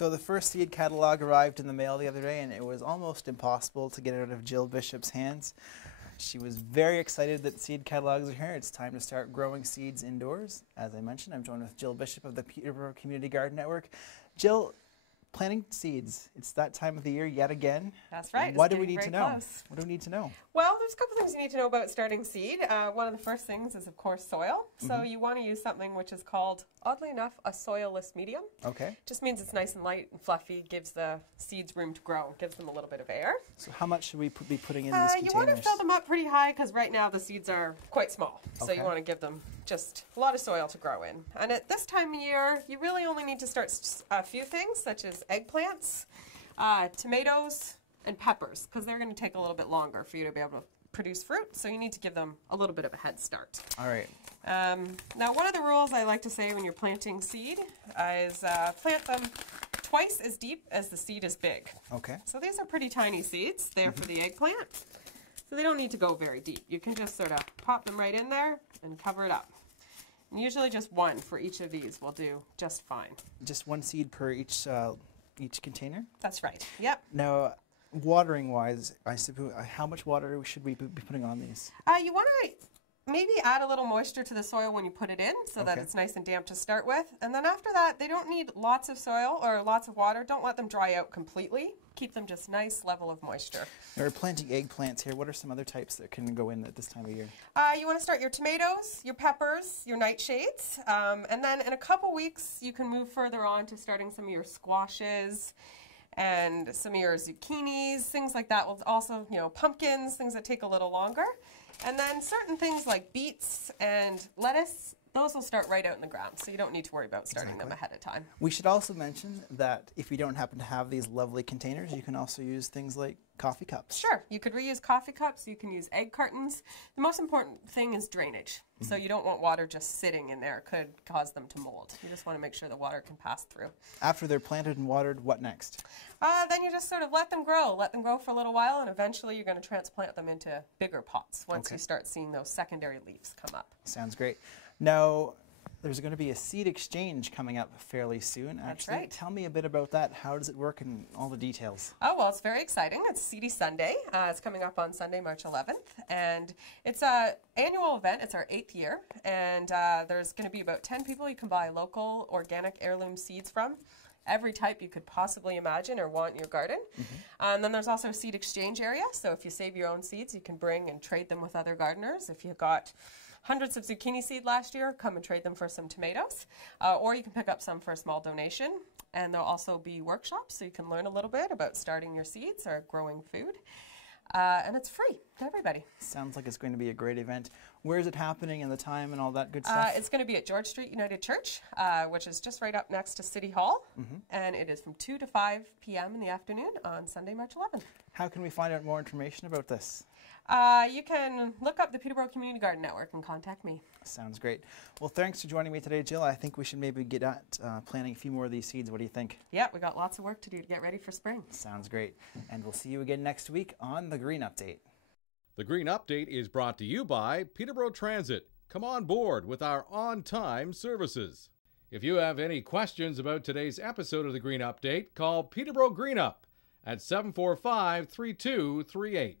So the first seed catalog arrived in the mail the other day, and it was almost impossible to get it out of Jill Bishop's hands. She was very excited that seed catalogs are here. It's time to start growing seeds indoors. As I mentioned, I'm joined with Jill Bishop of the Peterborough Community Garden Network. Jill, planting seeds. It's that time of the year yet again. That's right. What do we need to know? Close. What do we need to know? Well, there's a couple things you need to know about starting seed. One of the first things is, of course, soil. So you want to use something which is called, oddly enough, a soilless medium. Okay. Just means it's nice and light and fluffy, gives the seeds room to grow, gives them a little bit of air. So how much should we be putting in these containers? You want to fill them up pretty high because right now the seeds are quite small. So you want to give them just a lot of soil to grow in. And at this time of year, you really only need to start a few things, such as eggplants, tomatoes, and peppers, because they're going to take a little bit longer for you to be able to produce fruit, so you need to give them a little bit of a head start. All right. Now, one of the rules I like to say when you're planting seed is plant them twice as deep as the seed is big. Okay. So these are pretty tiny seeds there for the eggplant, so they don't need to go very deep. You can just sort of pop them right in there and cover it up. And usually just one for each of these will do just fine. Just one seed per each container? That's right. Yep. Now, watering-wise, I suppose, how much water should we be putting on these? You want to maybe add a little moisture to the soil when you put it in so that it's nice and damp to start with. And then after that, they don't need lots of soil or lots of water. Don't let them dry out completely. Keep them just nice level of moisture. Now we're planting eggplants here. What are some other types that can go in at this time of year? You want to start your tomatoes, your peppers, your nightshades. And then in a couple weeks, you can move further on to starting some of your squashes and some of your zucchinis, things like that. Will also, pumpkins, things that take a little longer. And then certain things like beets and lettuce, those will start right out in the ground, so you don't need to worry about starting them ahead of time. We should also mention that if you don't happen to have these lovely containers, you can also use things like coffee cups. Sure, you could reuse coffee cups, you can use egg cartons. The most important thing is drainage. So you don't want water just sitting in there. It could cause them to mold. You just want to make sure the water can pass through. After they're planted and watered, what next? Then you just sort of let them grow. Let them grow for a little while, and eventually you're going to transplant them into bigger pots once you start seeing those secondary leaves come up. Sounds great. Now, there's going to be a seed exchange coming up fairly soon. That's right. Tell me a bit about that. How does it work and all the details? Oh, well, it's very exciting. It's Seedy Sunday. It's coming up on Sunday, March 11th. And it's an annual event. It's our 8th year. And there's going to be about 10 people you can buy local organic heirloom seeds from. Every type you could possibly imagine or want in your garden. And then there's also a seed exchange area. So if you save your own seeds, you can bring and trade them with other gardeners. If you got hundreds of zucchini seed last year, come and trade them for some tomatoes. Or you can pick up some for a small donation. And there'll also be workshops, so you can learn a little bit about starting your seeds or growing food. And it's free to everybody. Sounds like it's going to be a great event. Where is it happening and the time and all that good stuff? It's going to be at George Street United Church, which is just right up next to City Hall. And it is from 2 to 5 p.m. in the afternoon on Sunday, March 11th. How can we find out more information about this? You can look up the Peterborough Community Garden Network and contact me. Sounds great. Well, thanks for joining me today, Jill. I think we should maybe get at planting a few more of these seeds. What do you think? Yeah, we got lots of work to do to get ready for spring. Sounds great. And we'll see you again next week on The Green Update. The Green Update is brought to you by Peterborough Transit. Come on board with our on-time services. If you have any questions about today's episode of The Green Update, call Peterborough Green Up at 745-3238.